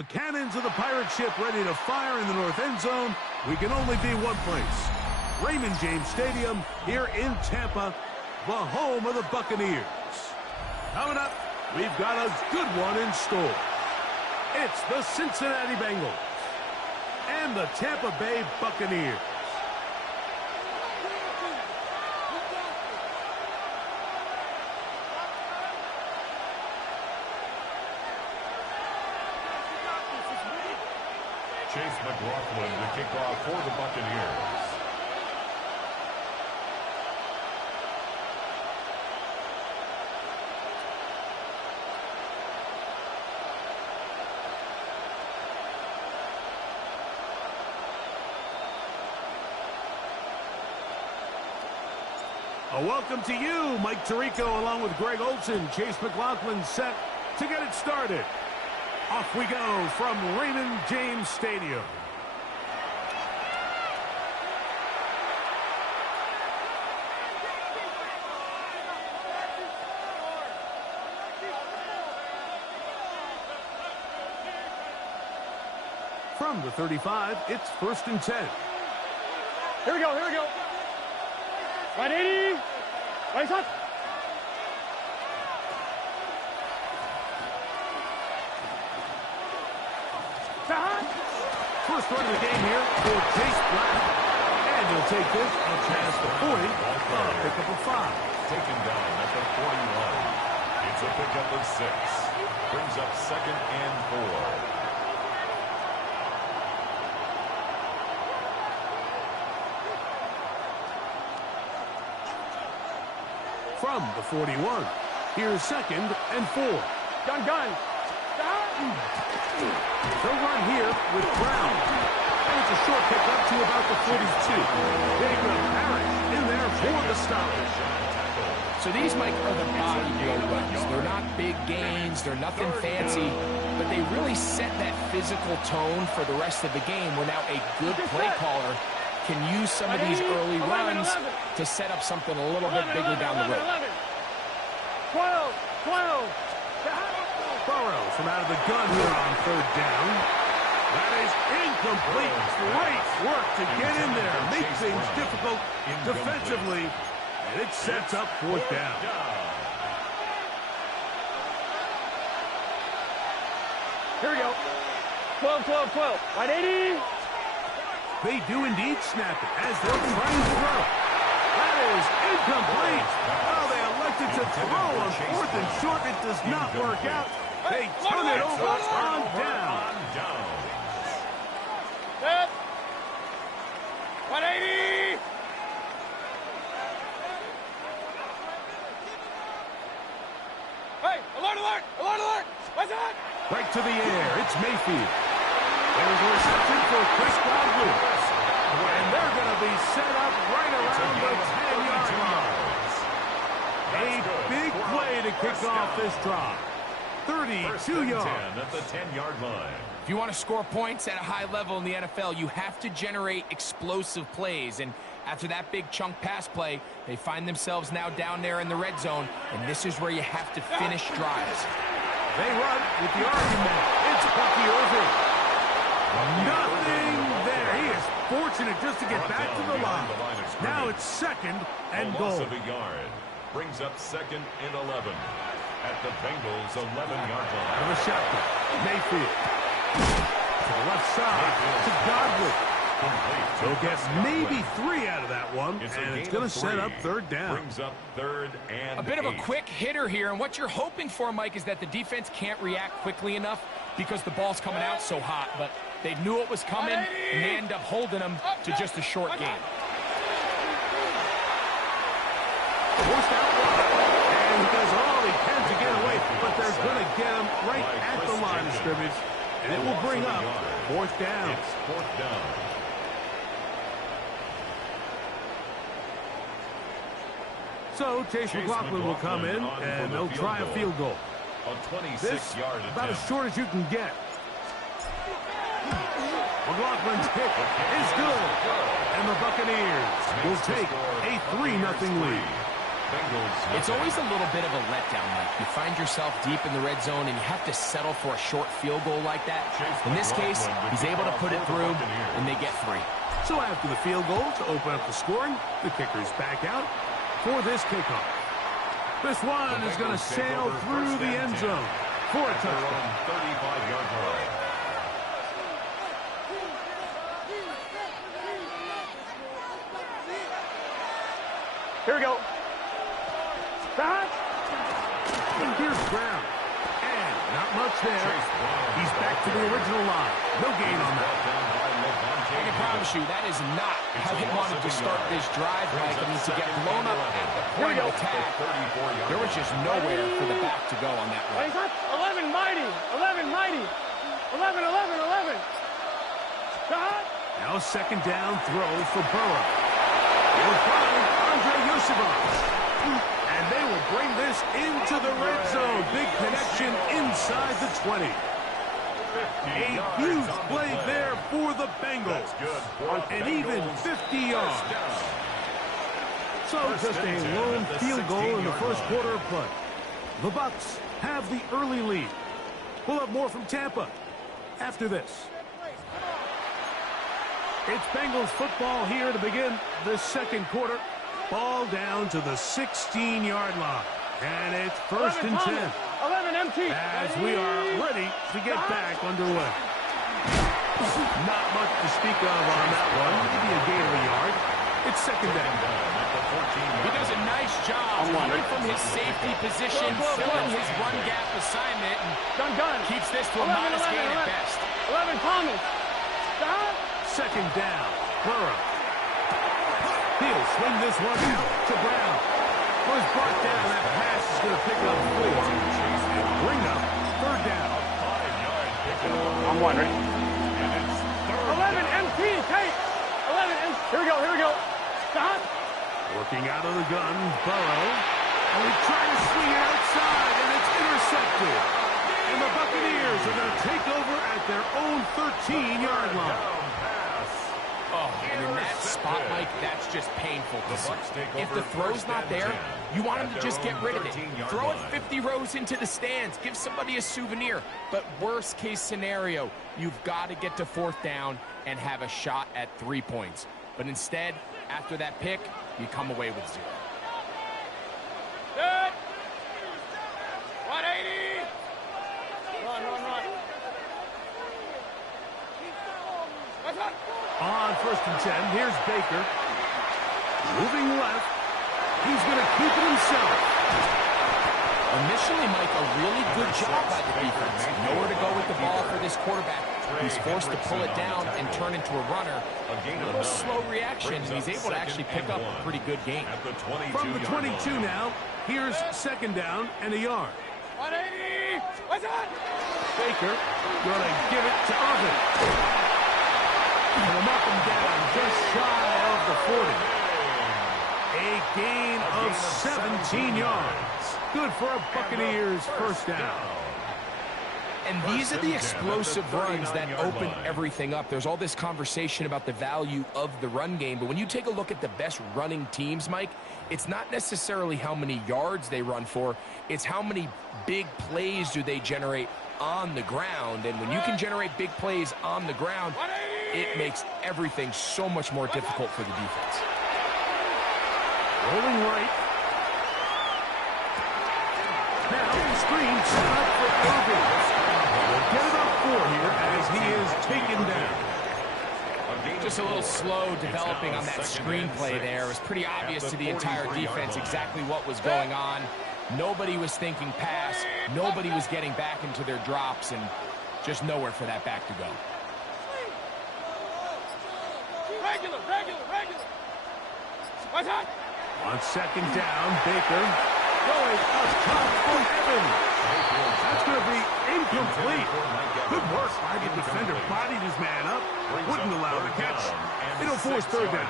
The cannons of the pirate ship ready to fire in the north end zone. We can only be one place. Raymond James Stadium here in Tampa, the home of the Buccaneers. Coming up, we've got a good one in store. It's the Cincinnati Bengals and the Tampa Bay Buccaneers. Chase McLaughlin to kick off for the Buccaneers. A welcome to you, Mike Tirico, along with Greg Olson. Chase McLaughlin set to get it started. Off we go from Raymond James Stadium. From the 35, it's 1st and 10. Here we go, here we go. 180. Right shot. First run of the game here for Chase Black. And he'll take this and pass the 40. Pick up a 5. Taken down at the 41. It's a pickup of 6. Brings up 2nd and 4. From the 41, here's 2nd and 4. Gun. They'll run here with Brown. And it's a short pickup to about the 42. Getting the Parrish in there for the stop. So these, Mike, are the body blow runs. They're not big gains. They're nothing fancy. But they really set that physical tone for the rest of the game where now a good play caller can use some of these early runs to set up something a little bit bigger down the road. 12. Burrows from out of the gun here on 3rd down. That is incomplete. Great work to get in there. Make things difficult defensively. And it sets up 4th down. Here we go. 12. 180. They do indeed snap it as they're trying to throw. That is incomplete. Oh, they elected to throw on 4th and short. It does not work out. They turn it over on down. Set. 180. Hey, alert. What's that? Right to the air. It's Mayfield. There's a reception for Chris Godwin. And they're going to be set up right around the 10-yard line. A big play to kick off this drive. 32 yards. At the 10-yard line. If you want to score points at a high level in the NFL, you have to generate explosive plays. And after that big chunk pass play, they find themselves now down there in the red zone. And this is where you have to finish drives. They run with the argument. It's Bucky Irving. Nothing there. He is fortunate just to get back to the line. Now it's 2nd and goal. Loss of a yard. Brings up 2nd and 11. At the Bengals' 11-yard line. Out of a shotgun. Mayfield. To the left side. To Godwin. He'll get maybe 3 out of that one. And it's going to set up 3rd down. Brings up 3rd and a bit 8. of a quick hitter here. And what you're hoping for, Mike, is that the defense can't react quickly enough because the ball's coming out so hot. But they knew it was coming, and they end up holding them to just a short game. Forced out wide. And he does all he can to get away. But they're going to get him right at the line of scrimmage. And it will bring up 4th down. It's 4th down. So Chase McLaughlin will come in, and they'll try a field goal. A 26-yard attempt. About as short as you can get. McLaughlin's kick is good. And the Buccaneers will take a 3-0 lead. It's always a little bit of a letdown, Mike. You find yourself deep in the red zone, and you have to settle for a short field goal like that. In this case, he's able to put it through, and they get 3. So after the field goal to open up the scoring, the kicker's back out for this kickoff. This one is going to sail through the end zone for a touchdown. 35-yard line. Here we go. Stop. Here's Brown. And not much there. He's back to the original line. No gain on that. I can promise you, that is not how they wanted to start this drive, Mike. I mean, to get blown up at the point of attack, there was just nowhere for the back to go on that run. 11 mighty. 11 mighty. 11, 11, 11. Stop. Now a second down throw for Burrow. He'll find Andre Yosibov. And they will bring this into the red zone. Big connection inside the 20. A huge play there for the Bengals. An even 50 yards. So just a lone field goal in the first quarter of play. The Bucs have the early lead. We'll have more from Tampa after this. It's Bengals football here to begin the second quarter. Ball down to the 16-yard line. And it's first and 10. 11 empty. As we are ready to get back underway. Not much to speak of on that one. Maybe a gain of a yard. It's second down. He does a nice job running from his safety position, filling his run gap assignment, and keeps this to a modest gain at best. 11 Thomas. Stop. Second down. Burrow. He'll swing this one out to Brown. Was brought down. That pass is going to pick up 4 and bring up third down. I'm wondering. 11 MT tape. 11 MT. Here we go. Here we go. Stop. Working out of the gun, Burrow. And he's trying to swing it outside, and it's intercepted. And the Buccaneers are going to take over at their own 13-yard line. Oh, and in that spot, Mike, that's just painful to see. If the throw's not there, you want him to just get rid of it. Throw it 50 rows into the stands. Give somebody a souvenir. But worst case scenario, you've got to get to fourth down and have a shot at 3 points. But instead, after that pick, you come away with 0. Good. 180. Run. On first and 10, here's Baker. Moving left. He's going to keep it himself. Initially, Mike, a really good job by the defense. Nowhere to go with the ball for this quarterback. He's forced to pull it down and turn into a runner. A little slow reaction, and he's able to actually pick up a pretty good gain. From the 22 now, here's second down and a yard. 180. What's that? Baker going to give it to Irvin. And he'll knock him down just shy of the 40. A gain of 17 yards. Good for a Buccaneers first down. And these are the explosive runs that open everything up. There's all this conversation about the value of the run game, but when you take a look at the best running teams, Mike, it's not necessarily how many yards they run for, it's how many big plays do they generate on the ground. And when you can generate big plays on the ground, it makes everything so much more difficult for the defense. Rolling right. Now the screen set up for Irvin. We'll get it up 4 here as he is taken down. Just a little slow developing on that screenplay there. It was pretty obvious to the entire defense exactly what was going on. Nobody was thinking pass. Nobody was getting back into their drops, and just nowhere for that back to go. Regular. What's that? On second down, Baker going up top for Evans. That's going to be incomplete. Good work by the defender. Bodied his man up. Wouldn't allow the catch. It'll force third down.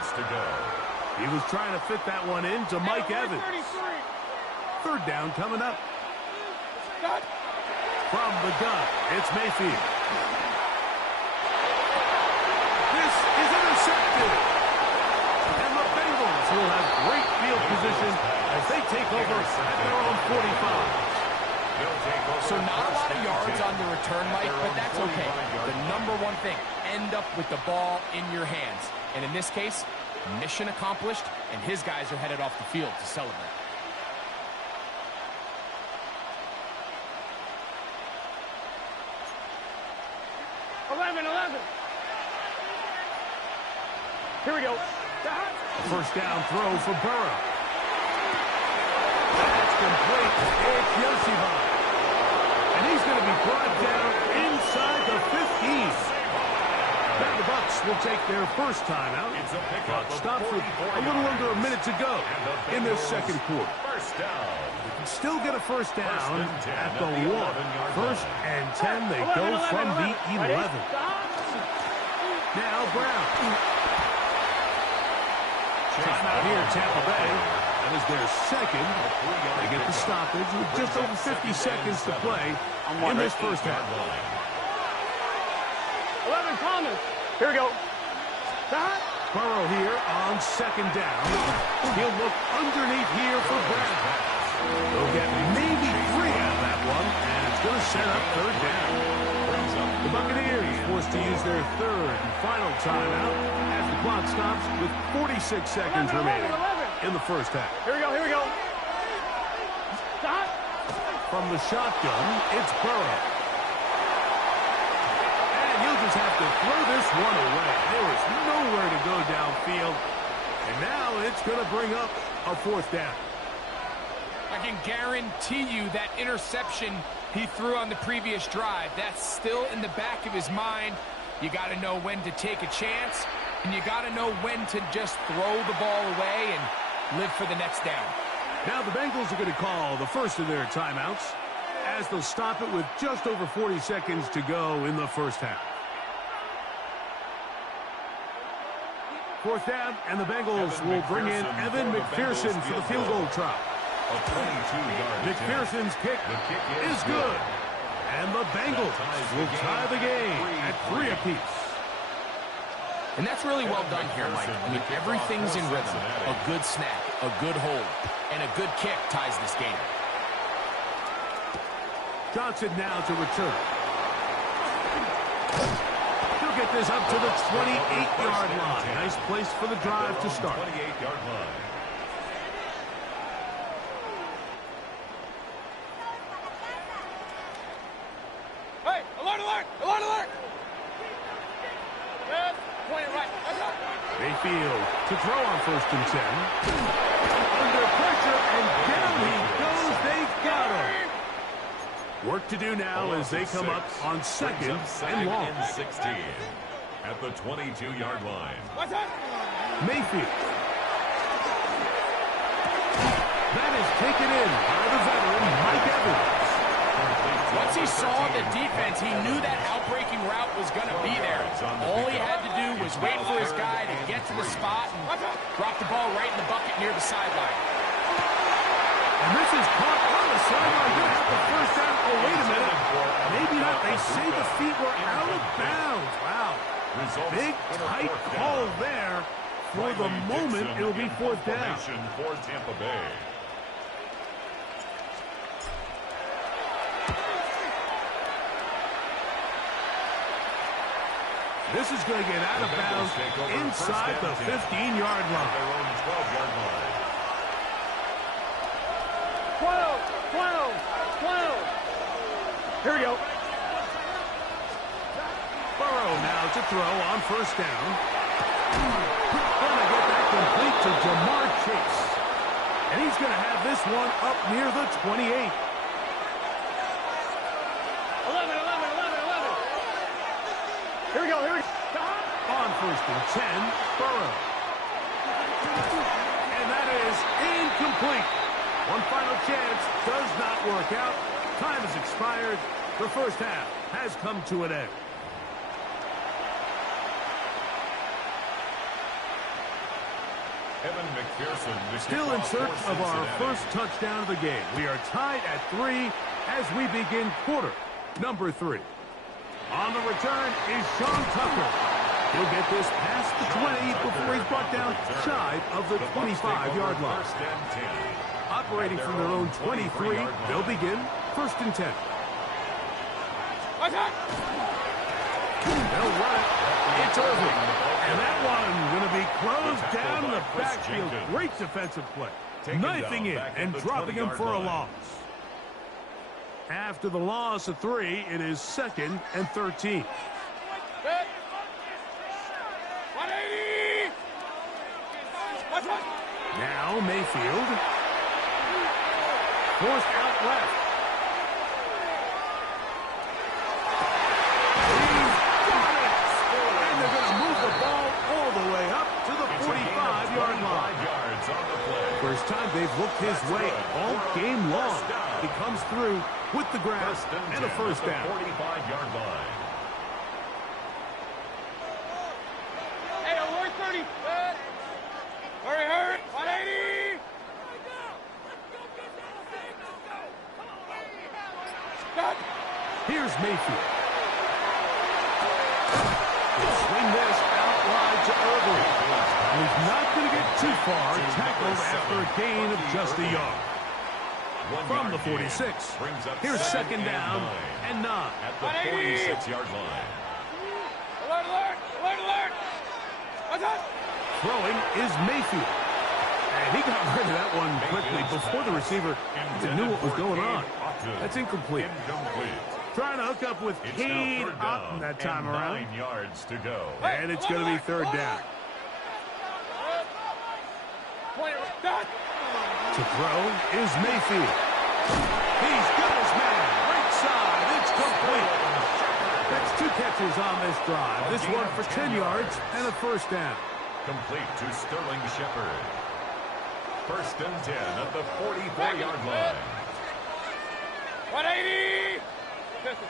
He was trying to fit that one in to Mike Evans. Third down coming up. From the gun, it's Mayfield. This is intercepted. And the Bengals will have great field position as they take number one thing. End up with the ball in your hands. And in this case, mission accomplished, and his guys are headed off the field to celebrate. Here we go. First down throw for Burrow. That's complete. It's Yoshiba. And he's going to be brought down inside the 15. Now the Bucs will take their first timeout. Clock stops with a little under a minute to go in this second quarter. First down. They can still get a first down at the 1. First and 10, they go from the 11. Now Brown. Timeout here, Tampa Bay. That is their second. They get the stoppage with just over 50 seconds to play in this first half. 11, Thomas. Here we go. Burrow here on second down. He'll look underneath here for Brown. They'll get maybe 3 out of that one, and it's going to set up third down. The Buccaneers forced to use their third and final timeout as the clock stops with 46 seconds remaining in the first half. Here we go, here we go. From the shotgun, it's Burrow. And he'll just have to throw this one away. There was nowhere to go downfield. And now it's going to bring up a fourth down. I can guarantee you that interception he threw on the previous drive, that's still in the back of his mind. You got to know when to take a chance, and you got to know when to just throw the ball away and live for the next down. Now the Bengals are going to call the first of their timeouts as they'll stop it with just over 40 seconds to go in the first half. Fourth down, and the Bengals will bring in Evan McPherson for the field goal try. A 22-yard McPherson's kick is good. And the Bengals will tie the game at 3 apiece. And that's really well done here, Mike. I mean, everything's in rhythm. A good snap, a good hold, and a good kick ties this game. Johnson now to return. He'll get this up to the 28-yard line. Nice place for the drive to start. 28-yard line. Hey, alert, alert, alert, alert. Yes, point it right. Mayfield to throw on first and 10. Under pressure, and down he goes. They've got him. Work to do now as they come up on second and long. 16 at the 22-yard line. Mayfield. That is taken in by the veteran Mike Evans. Once he saw the defense, he knew that outbreaking route was going to be there. All he had to do was wait for his guy to get to the spot and drop the ball right in the bucket near the sideline. And this is caught on the sideline. Good at the first down. Oh, wait a minute. Maybe not. They say the feet were out of bounds. Wow. Big, tight call there. For the moment, it'll be fourth down. For Tampa Bay. This is going to get out of bounds inside the 15-yard line. Their own 12-yard line. 12, 12, 12. Here we go. Burrow now to throw on first down. Going to get that complete to Jamar Chase. And he's going to have this one up near the 28. 11, 11, 11, 11. Here we go, here we go. On first and 10, Burrow. And that is incomplete. One final chance does not work out. Time has expired. The first half has come to an end. Evan McPherson. Still in search of our first touchdown of the game. We are tied at 3 as we begin quarter number 3. On the return is Sean Tucker. He'll get this past the 20 before he's brought down shy of the 25-yard line. Operating from their own 23, they'll begin first and 10. They'll run it. It's Irving. And that one going to be closed down in the backfield. Great defensive play. Knifing in and dropping him for a loss. After the loss of 3, it is 2nd and 13. 180! Now Mayfield. Forced out left. He's got it! And they're going to move the ball all the way up to the 45-yard line. First time they've looked his way all game long. He comes through with the grab and a first down. 45-yard line. Hey, over 30. Hurry. 180. Stop. Here's Mayfield. He'll swing this out wide to Irving. He's not going to get too far, tackled after a gain of just a yard. From the 46, here's 2nd down and 9. At the 46-yard line. Alert. What's up? Throwing is Mayfield. And he got rid of that one quickly before the receiver even knew what was going on. That's incomplete. Trying to hook up with Cade Otton that time around. 9 yards to go. And it's going to be 3rd down. To throw is Mayfield. He's got his man. Right side. It's complete. That's 2 catches on this drive. This one for 10 yards and a first down. Complete to Sterling Shepard. 1st and 10 at the 44-yard line. 180. Pistol.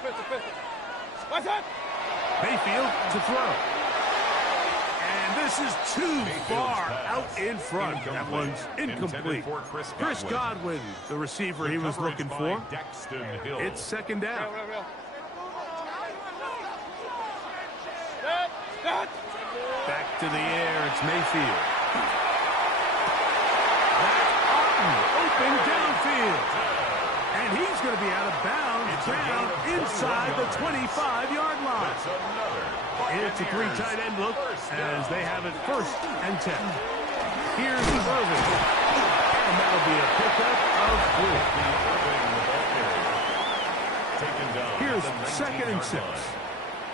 What's up? Mayfield to throw. And this is too far out in front. That one's incomplete. Chris Godwin, the receiver he was looking for. It's 2nd down. Back to the air, it's Mayfield. That's Otton, open downfield. And he's going to be out of bounds down inside the 25-yard line. It's a 3 tight end look as they have it 1st and 10. Here's Irving. And that'll be a pickup of 3. Here's 2nd and 6.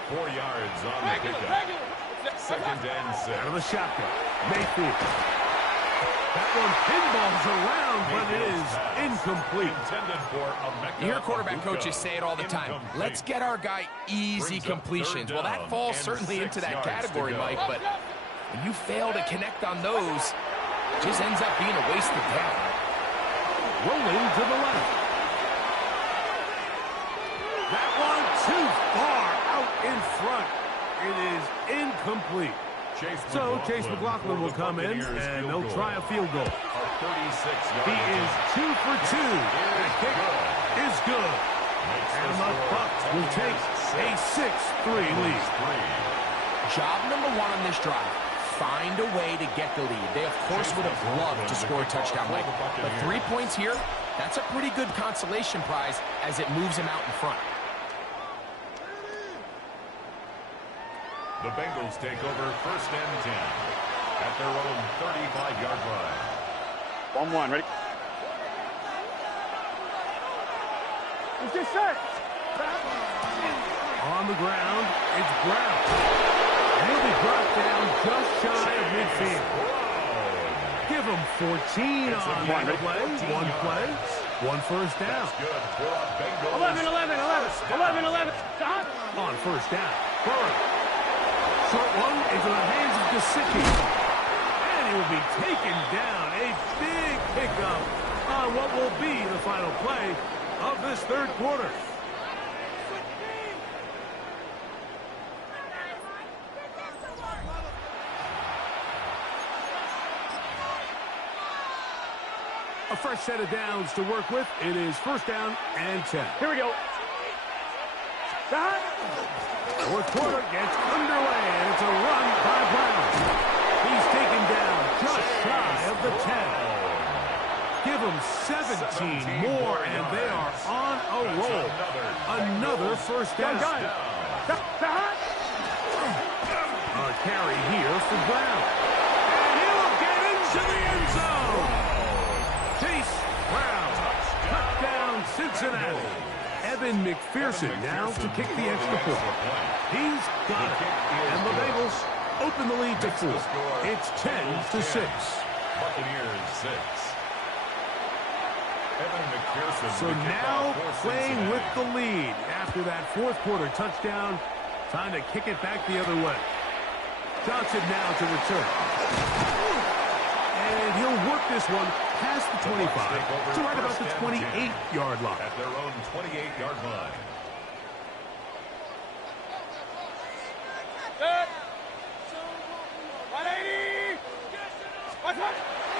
4 yards on the pickup. 2nd and 6. Out of the shotgun. Mayfield. That one pinballs around, but it is incomplete. You hear quarterback coaches say it all the time. Let's get our guy easy completions. Well, that falls certainly into that category, Mike, but when you fail to connect on those, it just ends up being a waste of talent. Rolling to the left. That one too far out in front. It is incomplete. Chase McLaughlin will come in, and they'll try a field goal. He is 2 for 2. That kick is good. And the Bucs will take a 6-3 lead. Job number 1 on this drive, find a way to get the lead. They, of course, would have loved to score a touchdown, Mike. But 3 points here, that's a pretty good consolation prize as it moves them out in front. The Bengals take over 1st and 10 at their own 35-yard line. 1-1, ready? Let's get set. On the ground, it's Brown. And he'll be brought down just shy of midfield. Give him 14 on that play. 1 play, 1 first down. 11. Stop. On first down, Burrow. Short one into the hands of Gesicki. And he will be taken down. A big pickup on what will be the final play of this 3rd quarter. A fresh set of downs to work with. It is 1st down and 10. Here we go. Stop. 4th quarter gets underway, and it's a run by Brown. He's taken down just shy of the 10. Give them 17 more, and they are on a roll. Another first down. carry here for Brown. And he'll get into the end zone. Chase Brown. Touchdown, Cincinnati. Evan McPherson now to kick the extra point. He's got it. And the Bengals open the lead to 4. It's 10-6. Buccaneers 6. Evan McPherson. So now playing with the lead after that fourth quarter touchdown. Time to kick it back the other way. Johnson now to return. And he'll work this one past the 25 to right about the 28-yard line. At their own 28-yard line.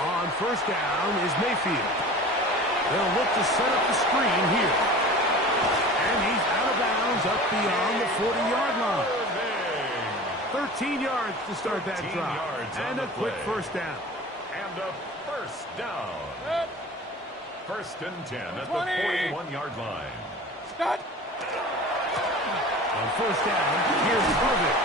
On first down is Mayfield. They'll look to set up the screen here. And he's out of bounds up beyond the 40-yard line. 13 yards to start that drive. And a quick first down. And a first down. First and 10 at the 41-yard line. On first down, here's Irvin.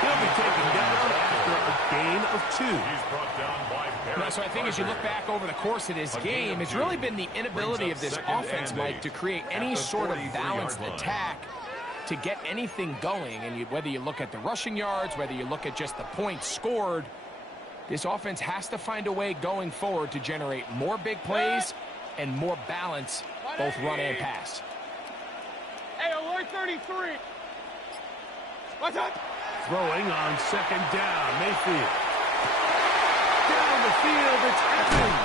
He'll be taken down after a gain of 2. He's brought down by Barrett. So I think as you look back over the course of this game, it's really been the inability of this offense, Mike, to create any sort of balanced attack to get anything going. And whether you look at the rushing yards, whether you look at just the points scored, this offense has to find a way going forward to generate more big plays and more balance, both run and pass. Hey, alert 33. What's up? Throwing on second down, Mayfield. Down the field, it's Evans.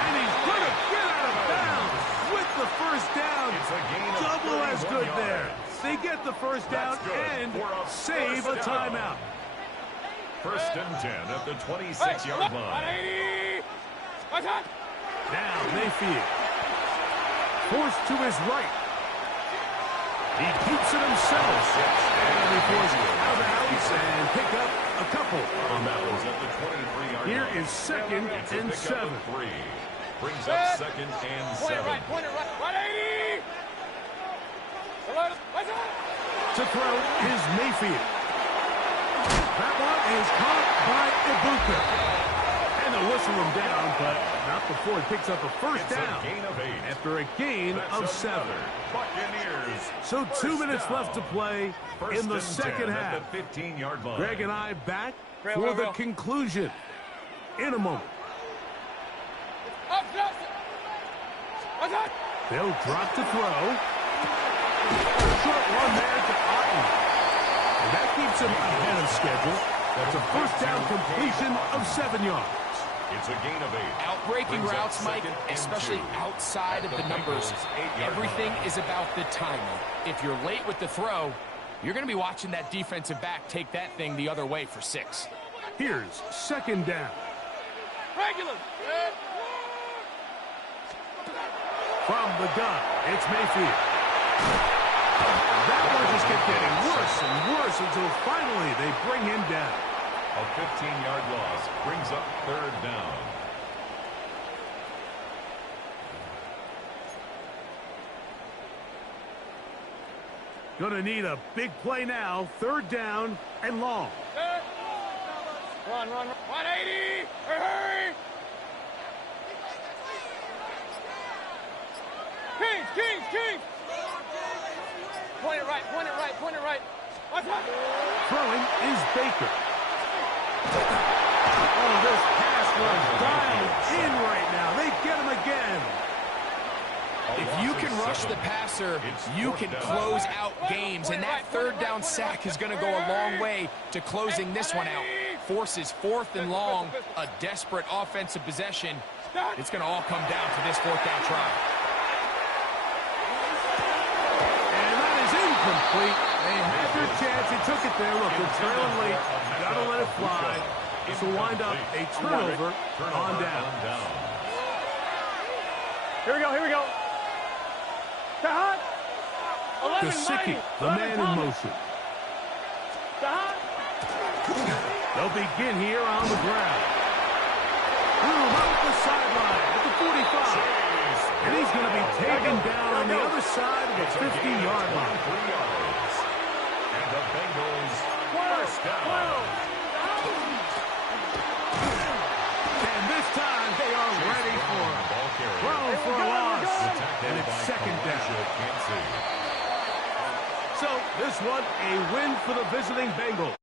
And he's going to get out of bounds with the first down. It's a gain of Double as good 31 there. yards. They get the first down and save a timeout. First and 10 at the 26-yard line. What's up? Now Mayfield. Forced to his right. He keeps it himself. And he forces it out of bounds and pick up a couple. On bounds at the 23-yard line. Here is second It's a and pickup 7. of 3. Brings up second and 7. Point it right. 180. What's up? To throw is Mayfield. That one is caught by Ibuka. And they'll whistle him down, but not before he picks up a first It's down. a gain of 8. After a gain of 7. Buccaneers. So 2 minutes down. left to play in the First and second 10 half. at the 15-yard line. Greg and I back Real, for real, the real. conclusion in a moment. Up, Johnson. What's up? They'll drop to throw. Short one there to Otten. And that keeps him ahead of schedule. That's a first down completion of 7 yards. It's a gain of 8. Outbreaking Brings up routes, Mike, second and especially 2. outside of the numbers, Bengals' 8-yard everything line. is about the timing. If you're late with the throw, you're going to be watching that defensive back take that thing the other way for 6. Here's second down. Regular. From the gun, it's Mayfield. That one just kept getting worse and worse until finally they bring him down. A 15-yard loss brings up third down. Gonna need a big play now. Third down and long. Run. 180. Hurry. Kings. Point it right. What's up? Throwing is Baker. Oh, this pass rush dialed in right now. They get him again. If you can rush the passer, you can close out games, and that third down sack is going to go a long way to closing this one out. Forces fourth and long, a desperate offensive possession. It's going to all come down to this fourth down try. And that is incomplete. They had their chance. They took it there. Look, they're trailing late. Got to let it fly. This will wind up a turnover on down. Here we go. Tahan. 11 Gesicki, the man in motion. Tahan. They'll begin here on the ground. Room up the sideline at the 45. And he's going to be taken down on the other side of the 50-yard line. 3 yards. And the Bengals first down. one a win for the visiting Bengals.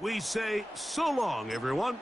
We say so long, everyone.